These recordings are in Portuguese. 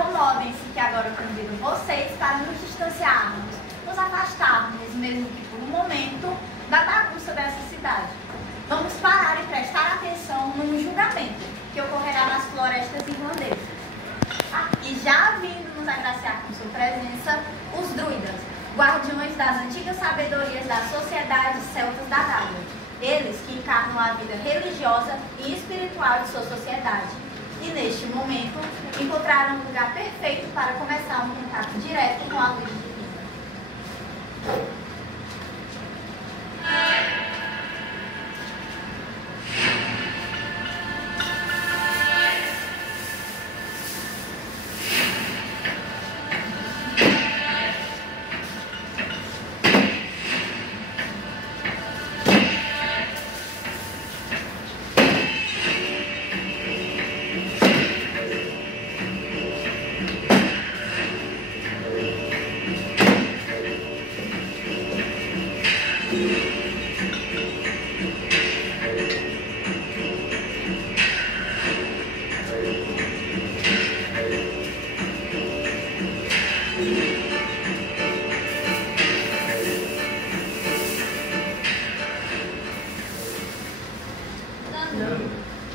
Acomodem-se que agora convido vocês para nos distanciarmos, nos afastarmos, mesmo que por um momento, da bagunça dessa cidade. Vamos parar e prestar atenção num julgamento que ocorrerá nas florestas irlandesas. E já vindo nos agraciar com sua presença, os druidas, guardiões das antigas sabedorias das sociedades celtas da Dália. Eles que encarnam a vida religiosa e espiritual de sua sociedade. E neste momento, encontraram um lugar perfeito para começar um contato direto com a luz divina.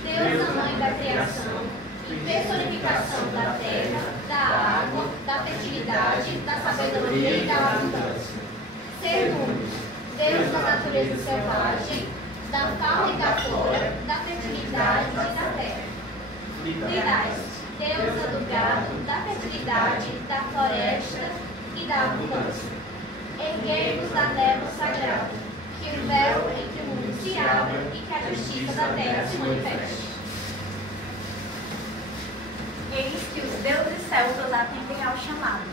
Deus, a mãe da criação, e personificação da terra, da água, da fertilidade, da sabedoria e da abundância. Ser números, Deus da natureza selvagem, da fauna e da flora, da fertilidade e da terra. Fluidais, deusa do gado, da fertilidade, da floresta e da abundância. Erguei-vos da névoa sagrada, que o véu entre o mundo se abra e que a justiça da terra se manifeste. Eis que os deuses celtas atendem ao chamado.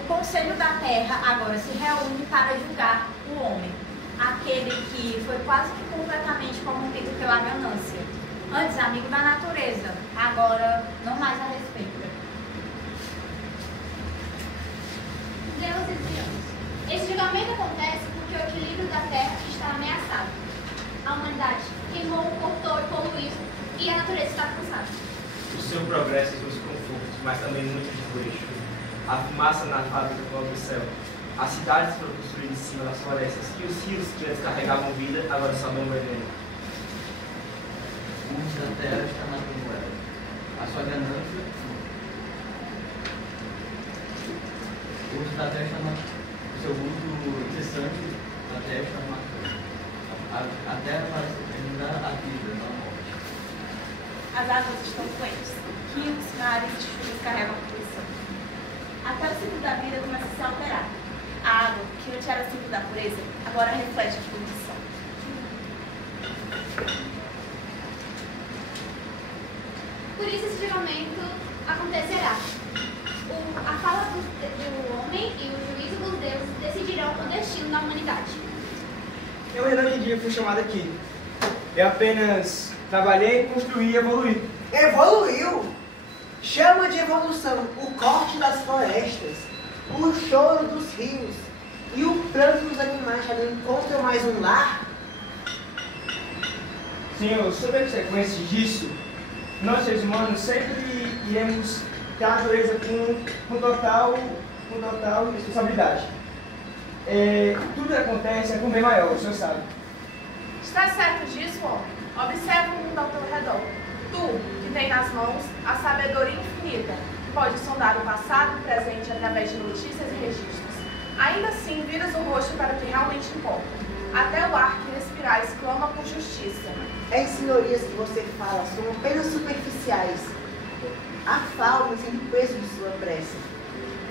O Conselho da Terra agora se reúne para julgar o homem, aquele que foi quase que completamente corrompido pela ganância. Antes amigo da natureza, agora não mais a respeita. Deuses e anjos. Esse julgamento acontece porque o equilíbrio da terra está ameaçado. A humanidade queimou, cortou e poluiu, e a natureza está cansada. O seu progresso trouxe conforto, mas também muito desgosto. A fumaça na fábrica cobre o céu. As cidades foram construídas em cima das florestas, e os rios que antes carregavam vida, agora só dão veneno. O uso da terra está na moeda. A sua ganância. O uso da terra está na. O seu uso incessante da terra está matando. A terra parece terminar a vida, não a morte. As águas estão fluentes. Rios, mares e chuvas carregam a poluição. Até o ciclo da vida começa a se alterar. A água, que antes era ciclo da pureza, agora reflete a poluição. Por isso esse julgamento acontecerá. A fala do homem e o juízo dos deuses decidirão o destino da humanidade. Eu ainda naquele dia fui chamado aqui. Eu apenas trabalhei, construí e evoluí. Evoluiu? Chama de evolução o corte das florestas, o choro dos rios e o pranto dos animais já não encontram mais um lar? Senhor, sob a consequência disso, nós seres humanos sempre iremos ter a natureza com total responsabilidade. Tudo que acontece é com bem maior, o senhor sabe. Está certo disso, homem? Observa o mundo ao teu redor. Tu, que tem nas mãos a sabedoria infinita, que pode sondar o passado e o presente através de notícias e registros. Ainda assim, viras o rosto para o que realmente importa. Até o ar que respirais clama por justiça. As senhorias que você fala são apenas superficiais. A fauna sente o peso de sua pressa.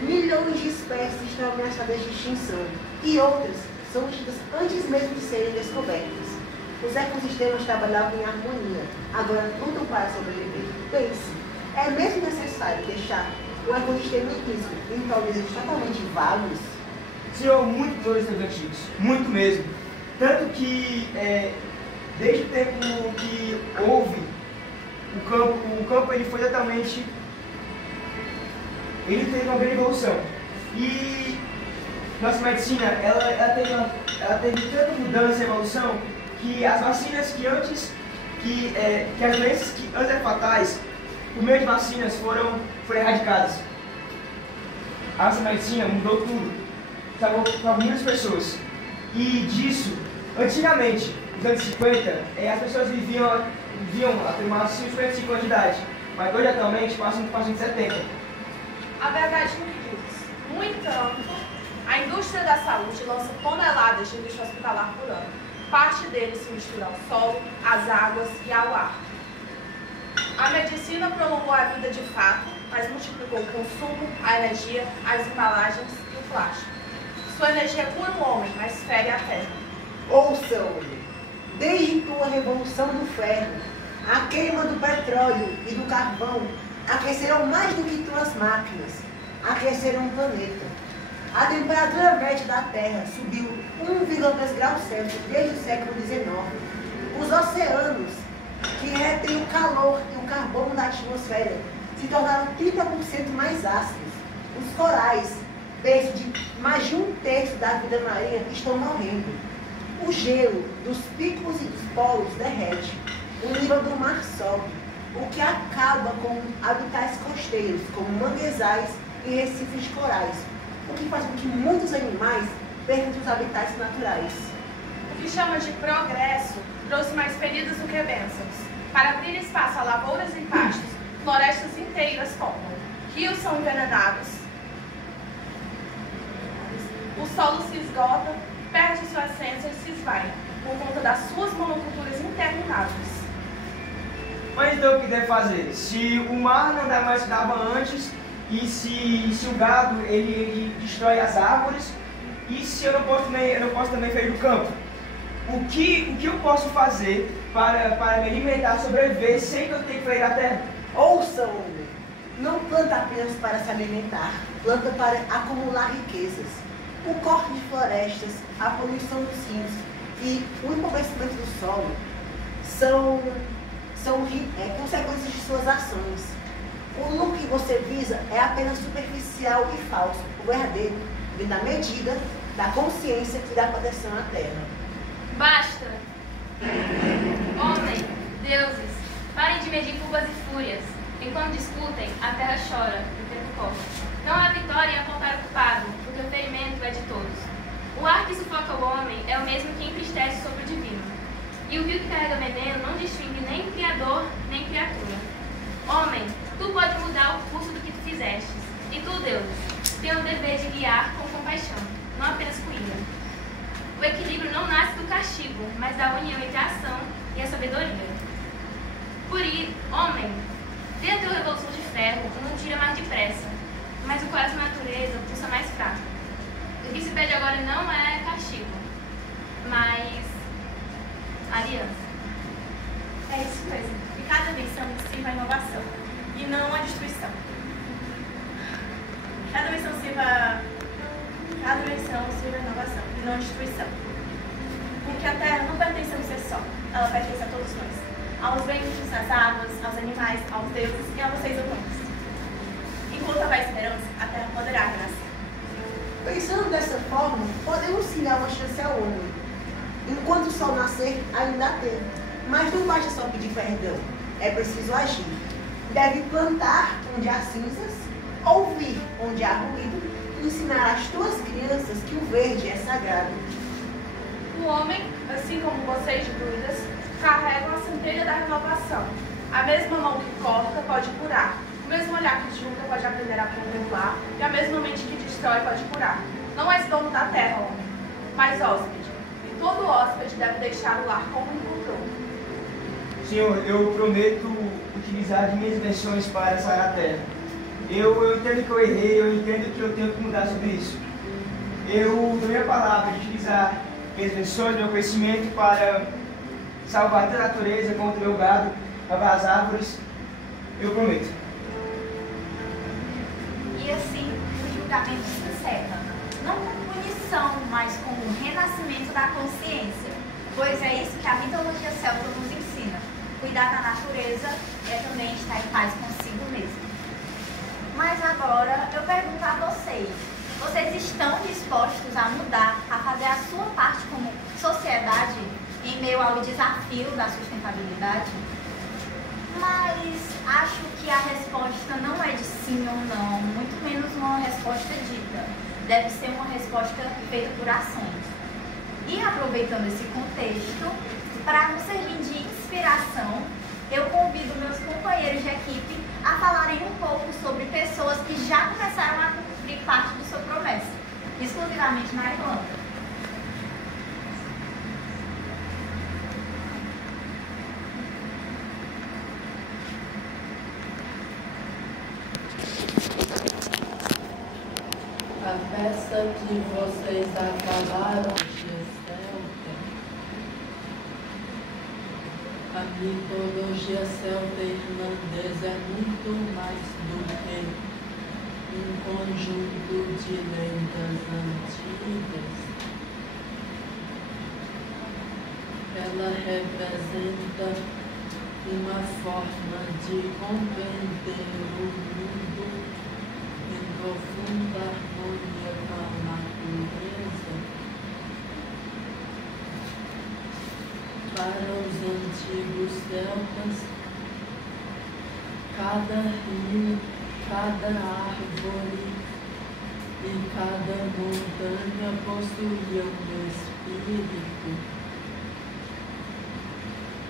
Milhões de espécies estão ameaçadas de extinção e outras são extintas antes mesmo de serem descobertas. Os ecossistemas trabalhavam em harmonia, agora lutam para sobreviver. Pense, é mesmo necessário deixar o ecossistema em risco em organismos totalmente vagos? Senhor, muito nos tempos antigos, muito mesmo. Tanto que, desde o tempo que houve o campo ele foi totalmente... Ele teve uma grande evolução. E nossa medicina, ela teve tanta mudança e evolução que as vacinas que as doenças que antes eram fatais, por meio de vacinas foram erradicadas. a nossa medicina mudou tudo, salvou muitas pessoas. E disso, antigamente, nos anos 50, as pessoas viviam até mais 55 anos de idade, mas hoje atualmente passam de 70. A verdade não diz. No entanto, a indústria da saúde lança toneladas de lixo hospitalar por ano. Parte dele se mistura ao solo, às águas e ao ar. A medicina prolongou a vida de fato, mas multiplicou o consumo, a energia, as embalagens e o plástico. Sua energia cura o homem, mas fere a terra. Ouçam, desde tua revolução do ferro, a queima do petróleo e do carvão aqueceram mais do que tuas máquinas, aqueceram o planeta. A temperatura média da Terra subiu 1,2 graus Celsius desde o século XIX. Os oceanos, que retêm o calor e o carbono da atmosfera, se tornaram 30% mais ácidos. Os corais, berço de mais de 1/3 da vida marinha, estão morrendo. O gelo dos picos e dos polos derrete. O nível do mar sobe, o que acaba com habitats costeiros, como manguezais e recifes de corais, o que faz com que muitos animais percam seus habitats naturais. O que chama de progresso trouxe mais feridas do que bênçãos. Para abrir espaço a lavouras e pastos, florestas inteiras tomam. Rios são envenenados. O solo se esgota, perde sua essência e se esvai, por conta das suas monoculturas intermináveis. Mas então o que deve fazer? Se o mar não dá mais o que dava antes, e se o gado ele destrói as árvores, e se eu não posso também ferir o campo? O que eu posso fazer para me alimentar, sobreviver, sem que eu tenha que ferir a terra? Ouçam, não planta apenas para se alimentar, planta para acumular riquezas. O corte de florestas, a poluição dos rios e o empobrecimento do solo são consequências de suas ações. O lucro que você visa é apenas superficial e falso. O verdadeiro vem da medida, da consciência e da proteção à terra. Basta! Homem, deuses, parem de medir curvas e fúrias. Enquanto discutem, a terra chora, o tempo corre. Não há vitória em apontar o culpado, porque o ferimento é de todos. O ar que sufoca o homem é o mesmo que entristece sobre o divino. E o rio que carrega veneno não distingue nem criador, nem criatura. Homem, tu pode mudar o curso do que tu fizestes. E tu, deuses, tem o dever de guiar com compaixão, não apenas com ira. O equilíbrio não nasce do castigo, mas da união entre a ação e a sabedoria. Por isso, homem, dê a tua revolução de ferro, não tira mais depressa, mas o coração da natureza pulsa mais fraco. O que se pede agora não é castigo, mas aliança. É isso mesmo. Que cada missão sirva a inovação e não a destruição. Cada missão sirva a inovação e não a destruição. Porque a Terra não pertence a um ser só, ela pertence a todos nós. Aos ventos, às águas, aos animais, aos deuses e a vocês humanos. Enquanto houver esperança, a Terra poderá renascer. Pensando dessa forma, podemos sim dar uma chance ao homem. Enquanto o sol nascer, ainda há tempo. Mas não basta só pedir perdão, é preciso agir. Deve plantar onde há cinzas, ouvir onde há ruído, e ensinar às tuas crianças que o verde é sagrado. O homem, assim como vocês, druidas, carregam a centelha da renovação. A mesma mão que corta pode curar. O mesmo olhar que julga pode aprender a contemplar. E a mesma mente que destrói pode curar. Não és dono da terra, homem, mas hóspede. E todo hóspede deve deixar o lar como encontrou. Senhor, eu prometo utilizar de minhas invenções para sarar a terra. Eu entendo que eu errei, eu entendo que eu tenho que mudar sobre isso. Eu dou minha palavra de utilizar minhas invenções, meu conhecimento para salvar toda a natureza, contra o meu gado, salvar as árvores. Eu prometo. E assim, o julgamento se encerra. Não como punição, mas como um renascimento da consciência. Pois é isso que a mitologia celta nos ensina. Cuidar da natureza é também estar em paz consigo mesmo. Mas agora eu pergunto a vocês. Vocês estão dispostos a mudar, a fazer a sua parte como sociedade em meio ao desafio da sustentabilidade? Mas acho que a resposta não é de sim ou não, muito menos uma resposta de deve ser uma resposta feita por ações. E aproveitando esse contexto, para nos servir de inspiração, eu convido meus companheiros de equipe a falarem um pouco sobre pessoas que já começaram a cumprir parte de sua promessa, exclusivamente na Irlanda. A peça que vocês acabaram de celta, a mitologia celta irlandesa é muito mais do que um conjunto de lendas antigas. Ela representa uma forma de compreender o mundo em profunda harmonia com a natureza. Para os antigos celtas, cada rio, cada árvore e cada montanha possuía um espírito,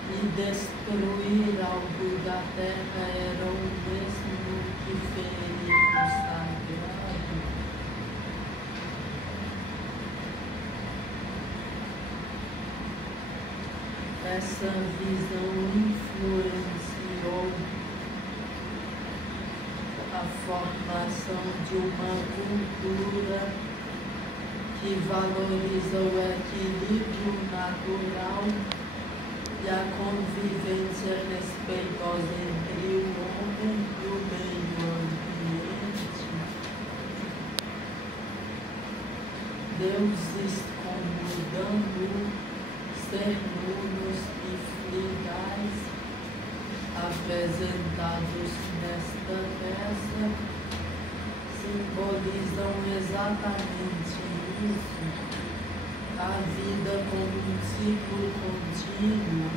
e destruir algo da terra era o mesmo que ferir o sagrado. Essa visão influenciou a formação de uma cultura que valoriza o equilíbrio natural e a convivência respeitosa entre o homem e o meio ambiente. Deuses como Danu, Cernunnos e Frigais, apresentados nesta peça, simbolizam exatamente isso. A vida como um ciclo contínuo,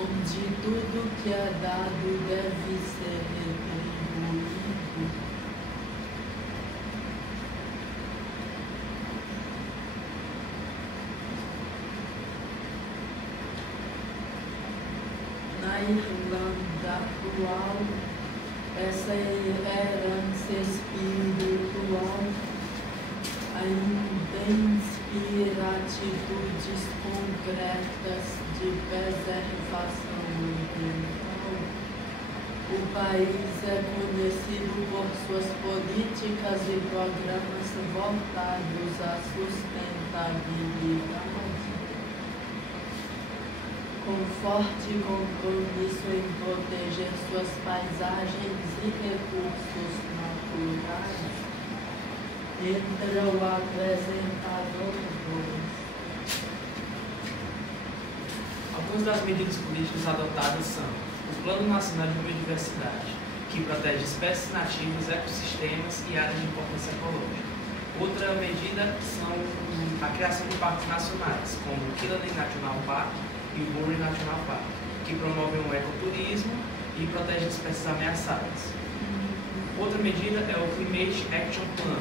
onde tudo que é dado deve ser retribuído. Na Irlanda atual, essa herança espiritual ainda inspira atitudes concretas de preservação ambiental. O país é conhecido por suas políticas e programas voltados à sustentabilidade, com forte compromisso em proteger suas paisagens e recursos naturais. Entra o apresentador 2. Algumas das medidas políticas adotadas são o Plano Nacional de Biodiversidade, que protege espécies nativas, ecossistemas e áreas de importância ecológica. Outra medida são a criação de parques nacionais, como o Killarney National Park e o Burren National Park, que promovem o ecoturismo e protegem espécies ameaçadas. Outra medida é o Climate Action Plan,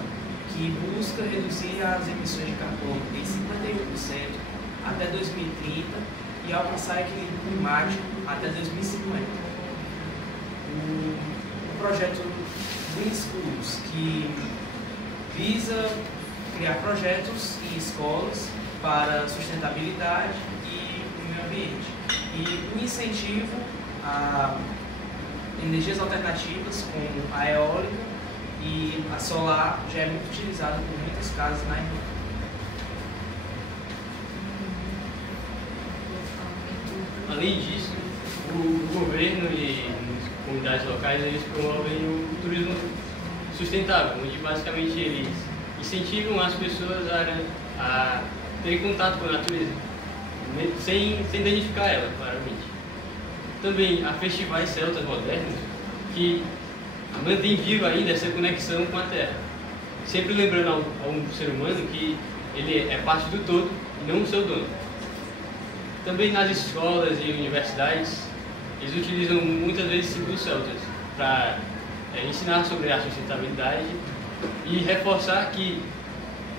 que busca reduzir as emissões de carbono em 51% até 2030 e alcançar equilíbrio climático até 2050. O projeto Green Schools, que visa criar projetos em escolas para sustentabilidade e meio ambiente. E o incentivo a energias alternativas, como a eólica e a solar, já é muito utilizada por muitas casas na Irlanda. Além disso, o governo e as comunidades locais eles promovem o turismo sustentável, onde basicamente eles incentivam as pessoas a terem contato com a natureza, sem danificar ela, claramente. Também há festivais celtas modernos que mantém viva ainda essa conexão com a terra, sempre lembrando ao ser humano que ele é parte do todo e não o seu dono. Também nas escolas e universidades, eles utilizam muitas vezes símbolos celtas para ensinar sobre a sustentabilidade E reforçar que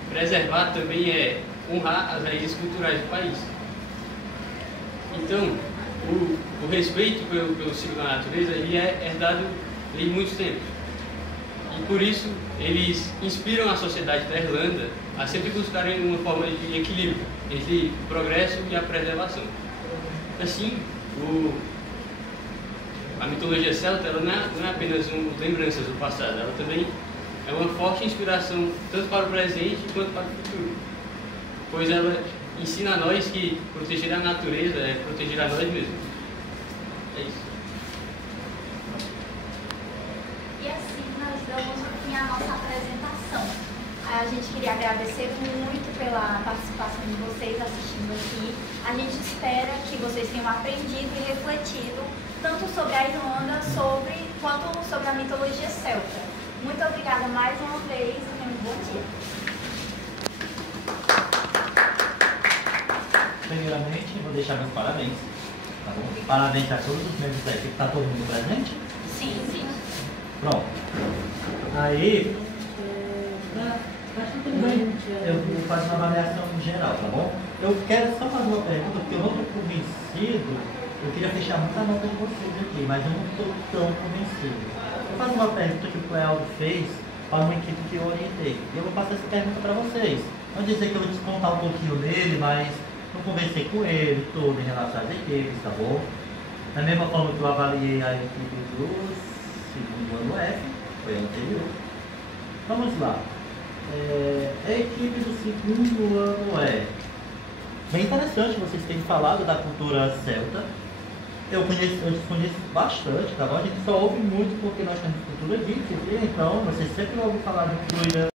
preservar também é honrar as raízes culturais do país. Então, o respeito pelo ciclo da natureza ele é herdado em muitos tempos. E por isso, eles inspiram a sociedade da Irlanda a sempre buscarem uma forma de equilíbrio entre o progresso e a preservação. Assim, a mitologia celta ela não é apenas lembranças do passado, ela também é uma forte inspiração tanto para o presente quanto para o futuro, pois ela ensina a nós que proteger a natureza é proteger a nós mesmos. É isso. E assim nós damos o fim à nossa apresentação. A gente queria agradecer muito pela participação de vocês assistindo aqui. A gente espera que vocês tenham aprendido e refletido tanto sobre a Irlanda quanto sobre a mitologia celta. Muito obrigada mais uma vez e tenham um bom dia. Primeiramente, vou deixar meus parabéns. Tá bom? Parabéns a todos os membros da equipe. Está todo mundo presente? Sim, sim. Pronto. Aí, eu vou fazer uma avaliação geral, tá bom? Eu quero só fazer uma pergunta, porque eu não estou convencido. Eu queria fechar muita nota de vocês aqui, mas eu não estou tão convencido. Eu vou fazer uma pergunta que o Clealdo fez para uma equipe que eu orientei. E eu vou passar essa pergunta para vocês. Não dizer que eu vou descontar um pouquinho dele, mas eu conversei com ele todo em relação às equipes, tá bom? Da mesma forma que eu avaliei a equipe do segundo ano F, foi anterior. Vamos lá. A equipe do segundo ano é bem interessante vocês terem falado da cultura celta. Eu conheço bastante, tá bom? A gente só ouve muito porque nós temos cultura geek, então vocês sempre ouvem falar de cultura